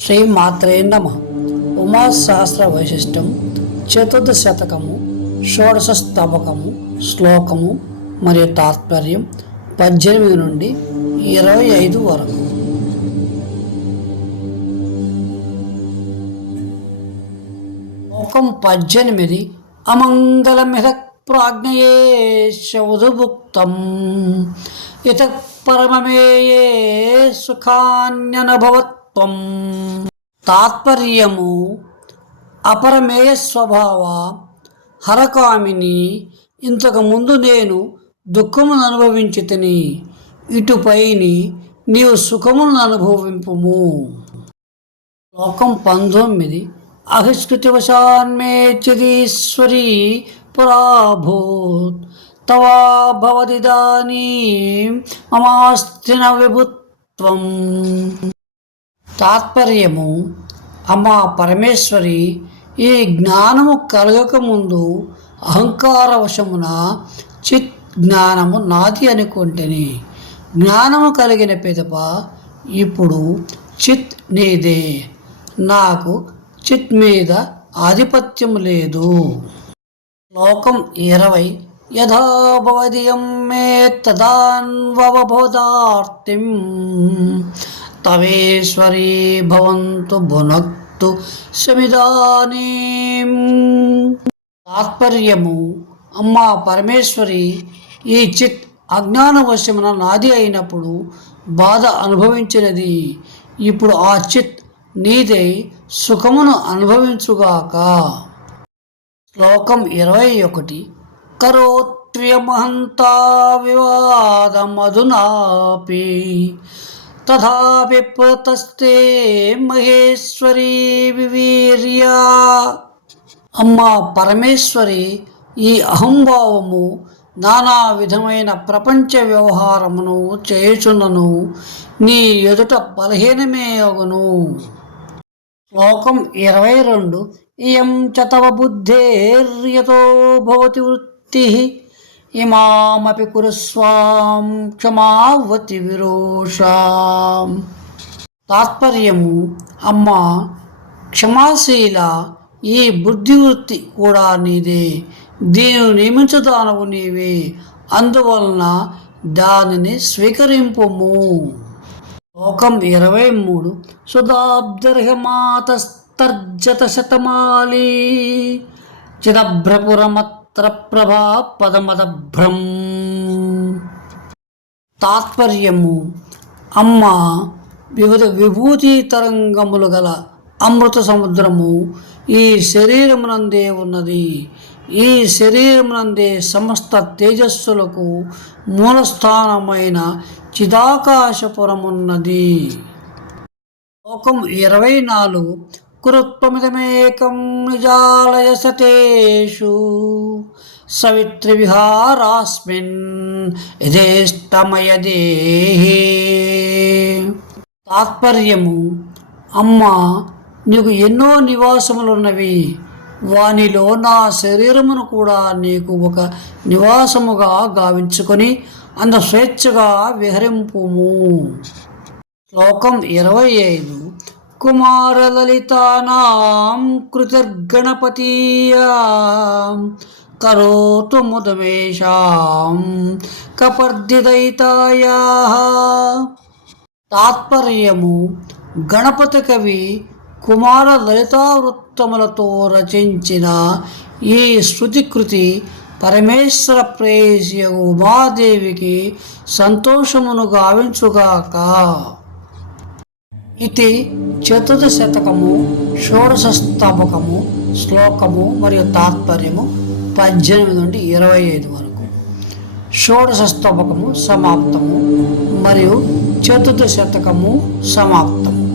శ్రీ మాత్రే నమ. ఉమా సహస్ర వైశిష్టం చతుర్థ శతకము షోడశ స్తవకము శ్లోకము మరియు తాత్పర్యం పద్దెనిమిది నుండి ఇరవై ఐదు వరకు. శ్లోకం పద్దెనిమిది అమంగళమిహ ప్రాజ్ఞయే శౌధభుక్తం ఇత పరమమేయే తత్వం. తాత్పర్యము అపరమేయ స్వభావ హరకామిని. ఇంతకు ముందు నేను దుఃఖమును అనుభవించితిని ఇటుపైని నీవు సుఖములను అనుభవింపుము. లోకం పంతొమ్మిది. అహిష్కృతివశాన్మేచ్చదీశ్వరీ పురాభూత్. తవా భవదిదానీ మమాస్తిన విభుత్వం తాత్పర్యము అమ్మా పరమేశ్వరి ఈ జ్ఞానము కలగకముందు అహంకారవశమున చిత్ జ్ఞానము నాది అనుకుంటేని. జ్ఞానము కలిగిన పిదప ఇప్పుడు చిత్ నీదే. నాకు చిత్ మీద ఆధిపత్యం లేదు. శ్లోకం ఇరవై యథాభవదియం మే తదాన్వబోధార్తిం తవేశ్వరీ భవంతు భునక్తు శమిదానీం తాత్పర్యము అమ్మా పరమేశ్వరి ఈ చిత్ అజ్ఞానవశమున నాది అయినప్పుడు బాధ అనుభవించినది. ఇప్పుడు ఆ చిత్ నీదే సుఖమును అనుభవించుగాక. శ్లోకం ఇరవై ఒకటి. కరోత్వ్యమహంతా వివాదమధునాపి. తథాపి ప్రతస్తే మహేశ్వరీ వివీర్య. అమ్మా పరమేశ్వరి ఈ అహంభావము నానా విధమైన ప్రపంచ వ్యవహారమును చేయుచున్నను. నీ ఎదుట బలహీనమే అగును. శ్లోకం ఇరవై రెండు. ఇయం చ తవ బుద్ధేర్యతో భవతి వృత్తి. ఇమామపి కురుస్వాం క్షమావతి విరోషాం. తాత్పర్యము అమ్మ క్షమాశీల ఈ బుద్ధివృత్తి కూడా నీదే. దీనిని నియమించదానవు నీవే. అందువలన దానిని స్వీకరింపుము. లోకం ఇరవై మూడు. సుధాబ్దర్హమాతస్తర్జత శతమాలి. చిదభ్రపురమత్ ప్రభా పదమదభ్రం. తాత్పర్యము. అమ్మ వివిధ విభూతి తరంగములు గల అమృత సముద్రము ఈ శరీరమునందే ఉన్నది. ఈ శరీరమునందే సమస్త తేజస్సులకు మూలస్థానమైన చిదాకాశపురమున్నది. లోకం ఇరవై నాలుగు కురుత్వమిదమేకం నిజాలయ సతేషు సవిత్రి విహారాస్మిన్ యథేష్టమయ తాత్పర్యము అమ్మ నీకు ఎన్నో నివాసములున్నవి. వానిలో నా శరీరమును కూడా నీకు ఒక నివాసముగా గావించుకొని అంత స్వేచ్ఛగా విహరింపుము. శ్లోకం ఇరవై ఐదు. కుమారలలితానాం కృతిర్గణపతీయా కరోతు ముదమేషాం కపర్దిదయితాయా తాత్పర్యము గణపతి కవి కుమార లలితావృత్తములతో రచించిన ఈ శృతికృతి పరమేశ్వర ప్రేయసి ఉమాదేవికి సంతోషమును గావించుగాక. ఇది చతుర్థ శతకము షోడశ స్తవకము శ్లోకము మరియు తాత్పర్యము పద్దెనిమిది నుండి ఇరవై ఐదు వరకు. షోడశ సమాప్తము మరియు చతుర్థ శతకము సమాప్తము.